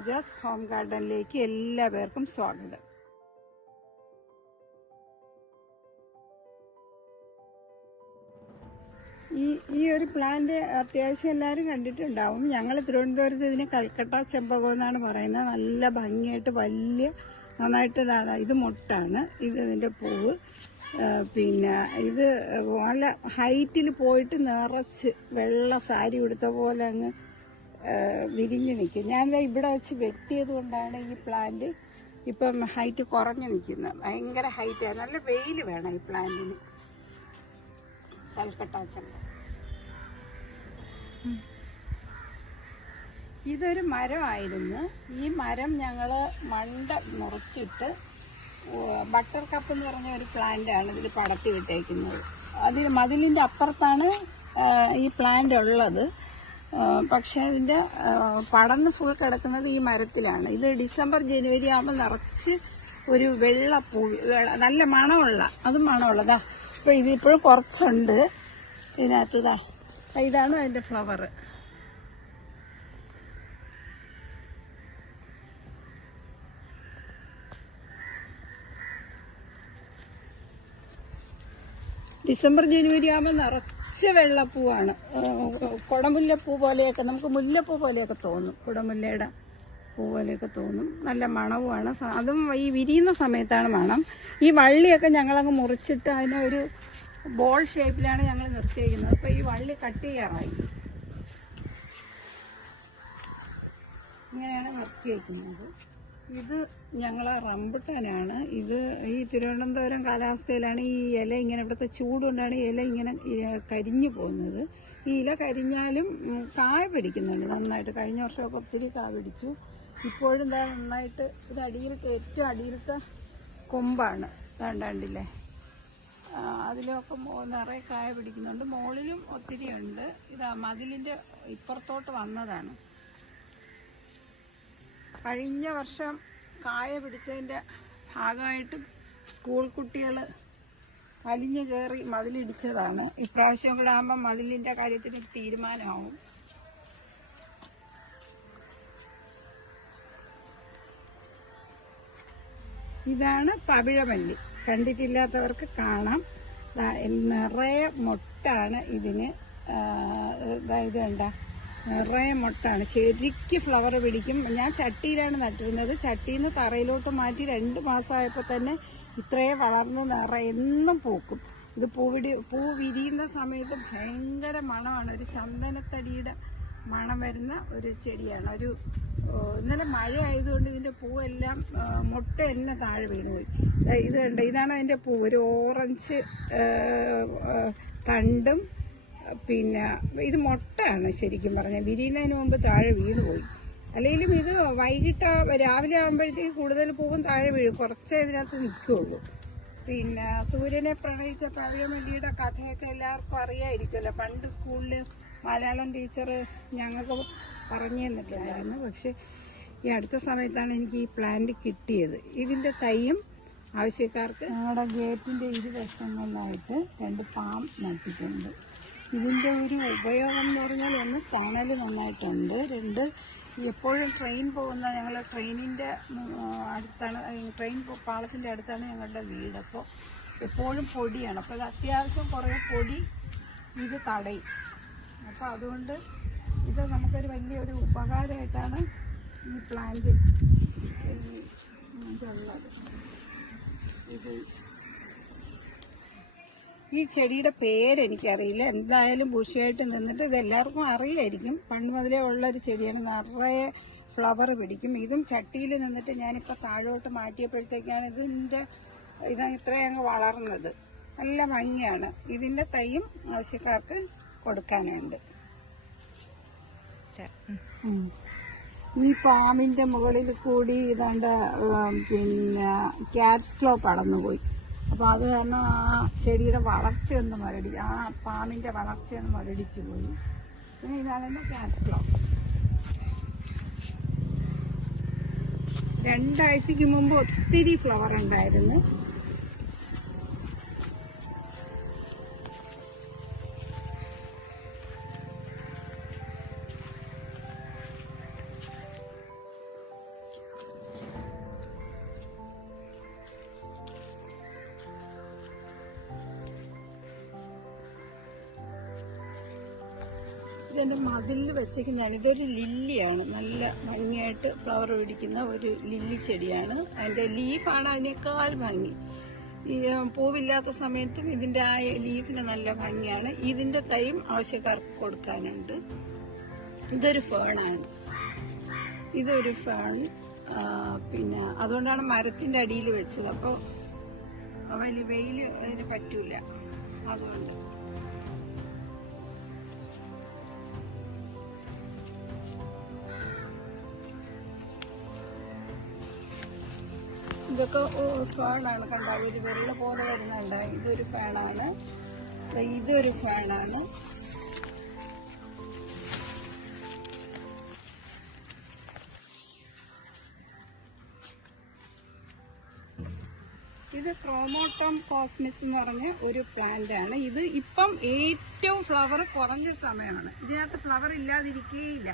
Rajas home ഗാർഡനിലേക്ക് എല്ലാവർക്കും സ്വാഗതം. ഈ ഒരു പ്ലാന്റ് അത്യാവശ്യം എല്ലാവരും കണ്ടിട്ടുണ്ടാവും. ഞങ്ങൾ തിരുവനന്തപുരത്ത് ഇതിന് കൽക്കട്ട ചെമ്പകം എന്നാണ് പറയുന്നത്. നല്ല ഭംഗിയായിട്ട് വലിയ നന്നായിട്ട് ഇത് മൊട്ടാണ്. ഇതിൻ്റെ പൂവ്. പിന്നെ ഇത് നല്ല ഹൈറ്റിൽ പോയിട്ട് നിറച്ച് വെള്ള സാരി ഉടുത്ത പോലെ അങ്ങ് വിരിഞ്ഞ് നിൽക്കും. ഞാൻ ഇവിടെ വെച്ച് വെട്ടിയത് കൊണ്ടാണ് ഈ പ്ലാന്റ് ഇപ്പം ഹൈറ്റ് കുറഞ്ഞു നിൽക്കുന്നത്. ഭയങ്കര ഹൈറ്റാണ്. നല്ല വെയിൽ വേണം ഈ പ്ലാന്റിന്. കൽക്കട്ട ചെമ്പകം ഇതൊരു മരമായിരുന്നു. ഈ മരം ഞങ്ങൾ മണ്ട മുറിച്ചിട്ട് ബട്ടർ കപ്പ് എന്ന് പറഞ്ഞ ഒരു പ്ലാന്റാണ് ഇതിൽ പടത്തി വിട്ടേക്കുന്നത്. മതിലിൻ്റെ അപ്പുറത്താണ് ഈ പ്ലാന്റ് ഉള്ളത്. പക്ഷെ അതിൻ്റെ പടന്ന് ഫുൾ കിടക്കുന്നത് ഈ മരത്തിലാണ്. ഇത് ഡിസംബർ ജനുവരി ആകുമ്പോൾ നിറച്ച് ഒരു വെള്ളപ്പൂ, നല്ല മണമുള്ള, അതും മണമുള്ളതാ. അപ്പോൾ ഇതിപ്പോഴും കുറച്ചുണ്ട് ഇതിനകത്ത്. ഇതാണ് അതിൻ്റെ ഫ്ലവർ. ഡിസംബർ ജനുവരി ആകുമ്പോൾ നിറച്ച് വെള്ളപ്പൂവാണ്. കുടമുല്ലപ്പൂ പോലെയൊക്കെ, നമുക്ക് മുല്ലപ്പൂ പോലെയൊക്കെ തോന്നും. കുടമുല്ലയുടെ പൂ പോലെയൊക്കെ തോന്നും. നല്ല മണവുമാണ്. അതും ഈ വിരിയുന്ന സമയത്താണ് മണം. ഈ വള്ളിയൊക്കെ ഞങ്ങളങ്ങ് മുറിച്ചിട്ട് അതിനെ ഒരു ബോൾ ഷേപ്പിലാണ് ഞങ്ങൾ നിർത്തിയിരിക്കുന്നത്. അപ്പോൾ ഈ വള്ളി കട്ട് ചെയ്യാറായി. ഇങ്ങനെയാണ് നിർത്തിയിരിക്കുന്നത്. ഇത് ഞങ്ങളെ റംബുട്ടാനാണ്. ഇത് ഈ തിരുവനന്തപുരം കാലാവസ്ഥയിലാണ് ഈ ഇല ഇങ്ങനെ, ഇവിടുത്തെ ചൂടുകൊണ്ടാണ് ഈ ഇല ഇങ്ങനെ കരിഞ്ഞു പോകുന്നത്. ഈ ഇല കരിഞ്ഞാലും കായ പിടിക്കുന്നുണ്ട് നന്നായിട്ട്. കഴിഞ്ഞ വർഷമൊക്കെ ഒത്തിരി കായ പിടിച്ചു. ഇപ്പോഴും നന്നായിട്ട് ഇത് അടിയിലത്തെ, ഏറ്റവും അടിയിലത്തെ കൊമ്പാണ് കണ്ടില്ലേ. അതിലൊക്കെ നിറയെ കായ പിടിക്കുന്നുണ്ട്. മുകളിലും ഒത്തിരി ഉണ്ട്. ഇത് മതിലിൻ്റെ ഇപ്പുറത്തോട്ട് വന്നതാണ്. കഴിഞ്ഞ വർഷം കായ പിടിച്ചതിൻ്റെ ഭാഗമായിട്ട് സ്കൂൾ കുട്ടികൾ വലിഞ്ഞു കയറി മതിലിടിച്ചതാണ്. ഇപ്രാവശ്യം കൂടെ ആകുമ്പോൾ മതിലിൻ്റെ കാര്യത്തിന് തീരുമാനമാവും. ഇതാണ് പവിഴമല്ലി. കണ്ടിട്ടില്ലാത്തവർക്ക് കാണാം. നിറയെ മൊട്ടാണ് ഇതിന്. ഇത് കണ്ട, നിറയെ മൊട്ടാണ്. ശരിക്കും ഫ്ലവർ പിടിക്കും. ഞാൻ ചട്ടിയിലാണ് നട്ടിരുന്നത്. ചട്ടിയിൽ നിന്ന് തറയിലോട്ട് മാറ്റി 2 മാസമായപ്പോൾ തന്നെ ഇത്രയും വളർന്ന് എന്നും പൂക്കും. ഇത് പൂ വിരിയുന്ന സമയത്ത് ഭയങ്കര മണമാണ്. ഒരു ചന്ദനത്തടിയുടെ മണം വരുന്ന ഒരു ചെടിയാണ്. ഇന്നലെ മഴ ആയതുകൊണ്ട് ഇതിൻ്റെ പൂവെല്ലാം മുട്ട തന്നെ താഴെ വീണുപോയി. ഇത് കണ്ട, ഇതാണ് അതിൻ്റെ പൂ. ഒരു ഓറഞ്ച് തണ്ടും, പിന്നെ ഇത് മുട്ടയാണ് ശരിക്കും പറഞ്ഞാൽ. വിരിയുന്നതിന് മുമ്പ് താഴെ വീണുപോയി. അല്ലെങ്കിലും ഇത് വൈകിട്ട് രാവിലെ ആകുമ്പോഴത്തേക്ക് കൂടുതൽ പൂവും താഴെ വീഴും. കുറച്ചേ ഇതിനകത്ത് നിൽക്കുകയുള്ളൂ. പിന്നെ സൂര്യനെ പ്രണയിച്ച പവിഴമല്ലിയുടെ കഥയൊക്കെ എല്ലാവർക്കും അറിയായിരിക്കുമല്ലോ. പണ്ട് സ്കൂളിൽ മലയാളം ടീച്ചർ ഞങ്ങൾക്ക് പറഞ്ഞു തന്നിട്ടുണ്ടായിരുന്നു. പക്ഷെ ഈ അടുത്ത സമയത്താണ് എനിക്ക് ഈ പ്ലാന്റ് കിട്ടിയത്. ഇതിൻ്റെ തൈയും ആവശ്യക്കാർക്ക് ഞങ്ങളുടെ ഗേറ്റിൻ്റെ ഇരുവശങ്ങളിലായിട്ട് 2 പാം നട്ടിട്ടുണ്ട്. ഇതിൻ്റെ ഒരു ഉപയോഗം എന്ന് പറഞ്ഞാൽ, ഒന്ന് തണൽ നന്നായിട്ടുണ്ട്, 2 എപ്പോഴും ട്രെയിൻ പോകുന്ന, ഞങ്ങൾ ട്രെയിനിൻ്റെ അടുത്താണ്, ട്രെയിൻ പാളത്തിൻ്റെ അടുത്താണ് ഞങ്ങളുടെ വീട്. അപ്പോൾ എപ്പോഴും പൊടിയാണ്. അപ്പോൾ ഇത് അത്യാവശ്യം കുറേ പൊടി ഇത് തടയും. അപ്പോൾ അതുകൊണ്ട് ഇത് നമുക്കൊരു വലിയൊരു ഉപകാരമായിട്ടാണ് ഈ പ്ലാന്റ് ഉള്ളത്. ഈ ചെടിയുടെ പേരെനിക്കറിയില്ല. എന്തായാലും ബുഷിയായിട്ട് നിന്നിട്ട് ഇത് എല്ലാവർക്കും അറിയായിരിക്കും. പണ്ട് മുതലേ ഉള്ളൊരു ചെടിയാണ്. നിറയെ ഫ്ലവർ പിടിക്കും. ഇതും ചട്ടിയിൽ നിന്നിട്ട് ഞാനിപ്പോൾ താഴോട്ട് മാറ്റിയപ്പോഴത്തേക്കാണ് ഇത് ഇത്രയും അങ്ങ് വളർന്നത്. നല്ല ഭംഗിയാണ്. ഇതിൻ്റെ തൈയും ആവശ്യക്കാർക്ക് കൊടുക്കാനുണ്ട്. ഈ പാമ്പിൻ്റെ മുകളിൽ കൂടി ഇതാണ്ട് പിന്നെ ക്യാറ്റ്സ് ക്ലോ പടന്നുപോയി. അപ്പോൾ അത് കാരണം ആ ചെടിയുടെ വളർച്ചയൊന്ന് ആ പാമ്പിൻ്റെ വളർച്ചയൊന്ന് മുരടിച്ചു പോയി. പിന്നെ ഇതാണ് എൻ്റെ ക്യാറ്റ്സ് ക്ലോ. 2 ആഴ്ചക്ക് മുമ്പ് ഒത്തിരി ഫ്ലവർ ഉണ്ടായിരുന്നു. ഇതെൻ്റെ മതിലിൽ വെച്ചേക്കുന്നതാണ്. ഇതൊരു ലില്ലിയാണ്, നല്ല ഭംഗിയായിട്ട് ഫ്ലവർ പിടിക്കുന്ന ഒരു ലില്ലി ചെടിയാണ്. അതിൻ്റെ ലീഫാണ് അതിനേക്കാൾ ഭംഗി. ഈ പൂവില്ലാത്ത സമയത്തും ഇതിൻ്റെ ആ ലീഫിന് നല്ല ഭംഗിയാണ്. ഇതിൻ്റെ തൈയും ആവശ്യക്കാർക്ക് കൊടുക്കാനുണ്ട്. ഇതൊരു ഫേണാണ്, ഇതൊരു ഫേൺ. പിന്നെ അതുകൊണ്ടാണ് മരത്തിൻ്റെ അടിയിൽ വെച്ചത്. അപ്പോൾ വലിയ വെയിൽ അതിന് പറ്റൂല, അതുകൊണ്ട്. ഇതൊക്കെ ഫേണാണ്, കണ്ട ഒരു വെള്ള പോലെ വരുന്നുണ്ട്. ഇതൊരു ഫേണാണ്, ഇതൊരു ഫേണാണ്. ഇത് ക്രോമോട്ടം കോസ്മിസ് എന്ന് പറഞ്ഞ ഒരു പ്ലാന്റ് ആണ്. ഇത് ഇപ്പം ഏറ്റവും ഫ്ലവർ കുറഞ്ഞ സമയമാണ്. ഇതിനകത്ത് ഫ്ലവർ ഇല്ലാതിരിക്കുകയില്ല.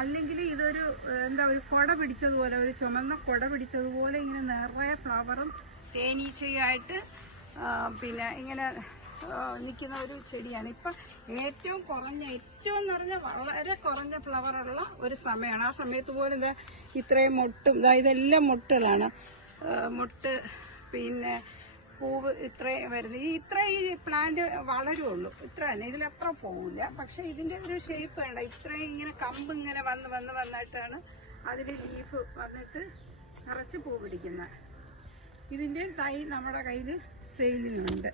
അല്ലെങ്കിൽ ഇതൊരു എന്താ, ഒരു കുട പിടിച്ചതുപോലെ, ഒരു ചുമന്ന കുട പിടിച്ചതുപോലെ ഇങ്ങനെ നിറയെ ഫ്ലവറും തേനീച്ചയായിട്ട് പിന്നെ ഇങ്ങനെ നിൽക്കുന്ന ഒരു ചെടിയാണ്. ഇപ്പം ഏറ്റവും എന്ന് പറഞ്ഞാൽ വളരെ കുറഞ്ഞ ഫ്ലവറുള്ള ഒരു സമയമാണ്. ആ സമയത്ത് പോലും ഇതാ ഇത്രയും മൊട്ടും, ഇതെല്ലാം മൊട്ടുകളാണ്. മൊട്ട് പിന്നെ പൂവ് ഇത്രയും വരുന്നത്. ഈ പ്ലാന്റ് വളരുള്ളൂ, ഇത്ര തന്നെ, ഇതിലപ്പുറം പോവില്ല. പക്ഷെ ഇതിൻ്റെ ഒരു ഷേപ്പ് വേണ്ട, ഇത്രയും ഇങ്ങനെ കമ്പ് ഇങ്ങനെ വന്നിട്ടാണ് അതിൽ ലീഫ് വന്നിട്ട് നിറച്ച് പൂ പിടിക്കുന്ന. ഇതിൻ്റെ തൈ നമ്മുടെ കയ്യിൽ സെയിലിനുണ്ട്.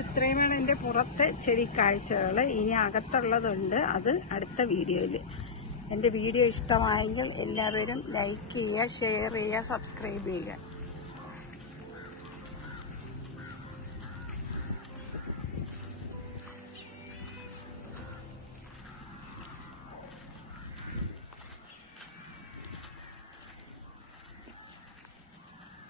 ഇത്രയുമാണ് എൻ്റെ പുറത്തെ ചെടി കാഴ്ചകൾ. ഇനി അകത്തുള്ളതുണ്ട്, അത് അടുത്ത വീഡിയോയിൽ. എൻ്റെ വീഡിയോ ഇഷ്ടമായെങ്കിൽ എല്ലാവരും ലൈക്ക് ചെയ്യുക, ഷെയർ ചെയ്യുക, സബ്സ്ക്രൈബ് ചെയ്യുക.